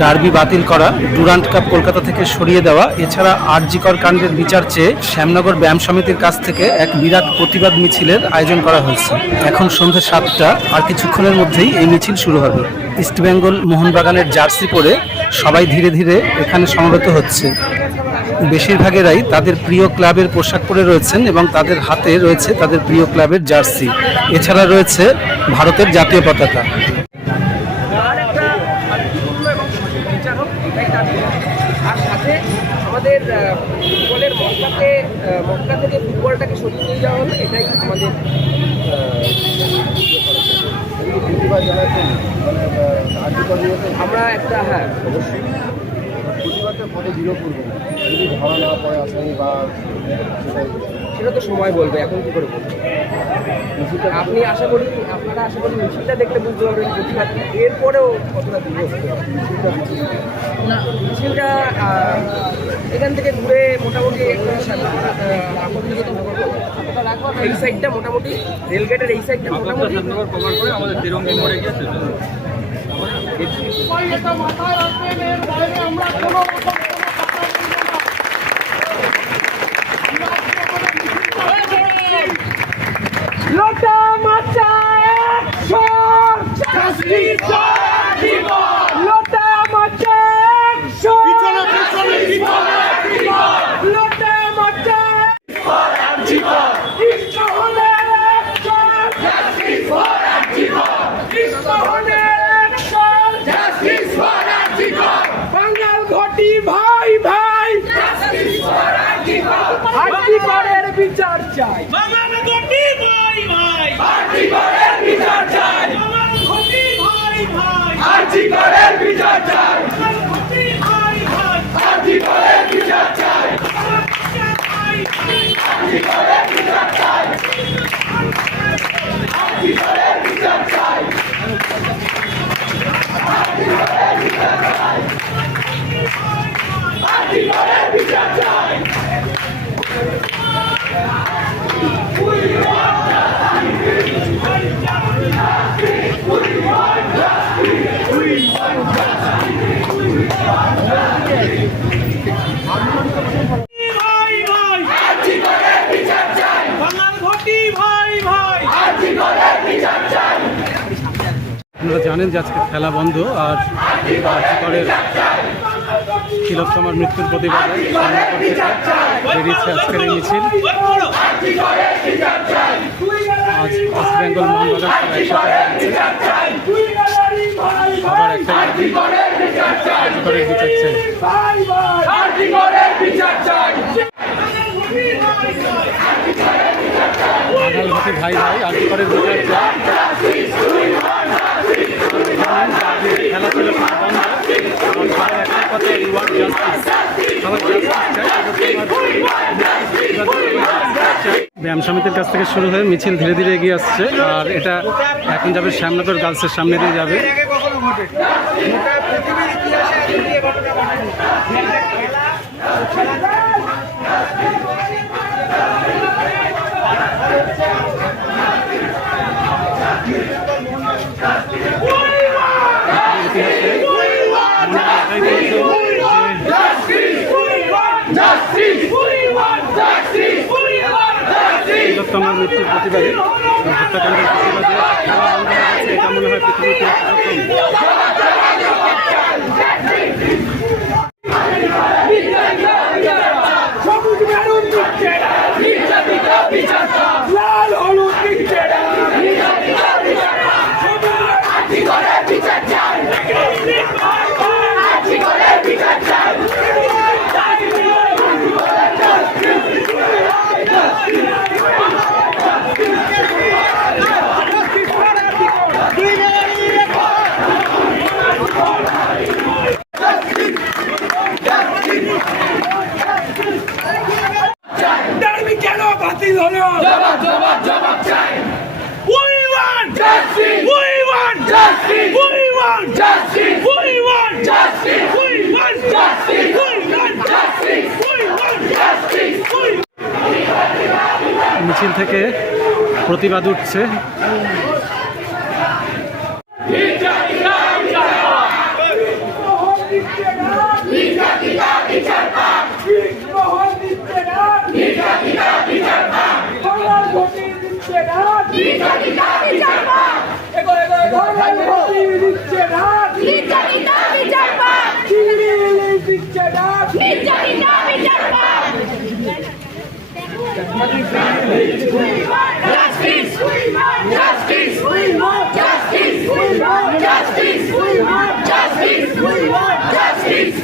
Derby বাতিল করা, Durand cup Kolkata থেকে সরিয়ে দেওয়া, এছাড়া আরজিকর কাণ্ডের বিচার চেয়ে শ্যামনগর ব্যায়াম সমিতির কাছ থেকে এক বিরাট প্রতিবাদ মিছিলের আয়োজন করা হয়েছে। এখন সন্ধ্যে 7টা, আর কিছুক্ষণের মধ্যেই এই মিছিল শুরু হবে। ইস্টবেঙ্গল মোহনবাগানের জার্সি পরে সবাই ধীরে ধীরে এখানে সমবেত হচ্ছে। বেশিরভাগেরাই তাদের প্রিয় ক্লাবের পোশাক পরে রয়েছেন এবং তাদের হাতে রয়েছে তাদের প্রিয় ক্লাবের জার্সি। এছাড়া রয়েছে ভারতের জাতীয় পতাকা। আর সাথে আমাদের ফুটবলের মক্কা থেকে ফুটবলটাকে সরিয়ে নিয়ে যাওয়া হলো, এটাই আমাদের আমরা একটা অবশ্যই প্রতিবাদটা পদে জিরো করবেন যদি ধরা না পড়ে আসেনি বা সেটা তো সময় বলবে, এখন কী করে বলবো। আপনারা আশা করি মিছিলটা দেখলে বুঝতে পারবেন প্রতিবাদ এরপরেও কতটা দূরে হতে পারে। মিছিলটা এখান থেকে ঘুরে মোটামুটি এই সাইডটা মোটামুটি রেলগেটের এই সাইডটা মোটামুটি কভার করে আমাদের তেরঙ্গি মোড়ে গিয়েছে। লোটা মাচা অ্যাকশন, জাস্টিস ফর জীবন। লোটা মাচা অ্যাকশন, পিছনে পিছনে জীবন। লোটা মাচা ফর জীবন, ইস্টহনের অ্যাকশন, জাস্টিস ফর জীবন। ইস্টহনের অ্যাকশন, জাস্টিস ফর জীবন। বাঙাল ঘটি ভাই ভাই, জাস্টিস ফর জীবন। আর্টিকলের বিচার চাই, বাঙাল ঘটি ভাই ভাই। আর্টিকলের বিচার চাই, বাঙাল ঘটি ভাই ভাই। আর্টিকলের বিচার চাই, বাঙাল ঘটি ভাই ভাই। আর্টিকলের বিচার চাই, আর্টিকলের বিচার চাই। আর্টিকলের বিচার চাই, আর্টিকলের বিচার চাই। আর্টিকলের বিচার চাই। আপনারা জানেন যে আজকে খেলা বন্ধ, আর আরজিকরের তিলোত্তমার মৃত্যুর প্রতিবাদে বেরিয়েছে আজকের এই মিছিল। আজ ওয়েস্ট বেঙ্গল মোহনবাগান আবার একটা আরজিকরের বিচার চাই। বাঙাল ঘটি ভাই ভাই, আরজিকরের বিচার চাই। খেলা ছিল বন্ধ, একটা কথা, রিওয়ার্ড ব্যায়াম সমিতির কাছ থেকে শুরু হয়ে মিছিল ধীরে ধীরে এগিয়ে আসছে, আর এটা এখন যাবে শ্যামনগর গার্লসের সামনে দিয়ে যাবে। তিলোত্তমার মৃত্যুর প্রতিবাদে, হত্যাকাণ্ডের প্রতিবাদে খেলা বন্ধ হয়ে গেছে। এটা মনে হয় পৃথিবীতে লাল হলুদ ডার্বি কেন বাতিল হলো? জবাব জবাব জবাব চাই। We want justice. We want justice. We want justice. We want justice. We want justice. We want justice. We want justice. মিছিল থেকে প্রতিবাদ উঠছে। ডাক নির্যাতিতা বিচার পাও Justice! Justice! Justice! Justice! Justice!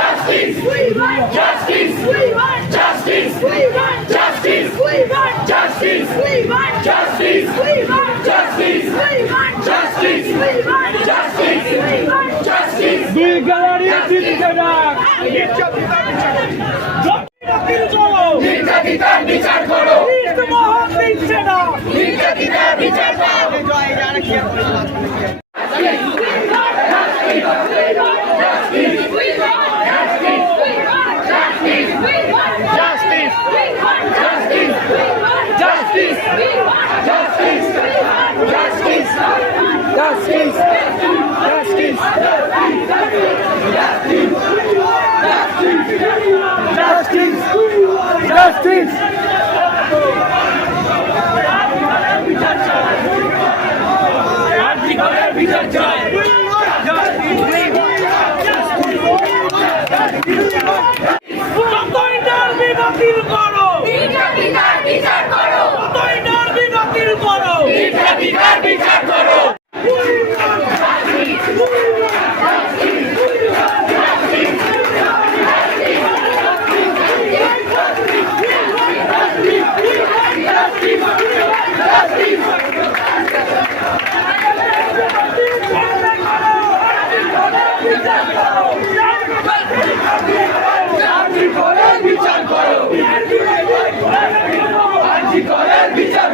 Justice! Justice! Justice! Justice! Justice! Justice! Justice! দুই গ্যালারির দিকে ডাক নির্যাতিতা বিচার করো মহান দিচ্ছে না নির্যাতিতা বিচার পাও Justice! বিচার চাই যতই ডারবি বাতিল করো নির্যাতিতার বিচার করো যতই ডারবি বাতিল করো নির্যাতিতার বিচার করো বিচার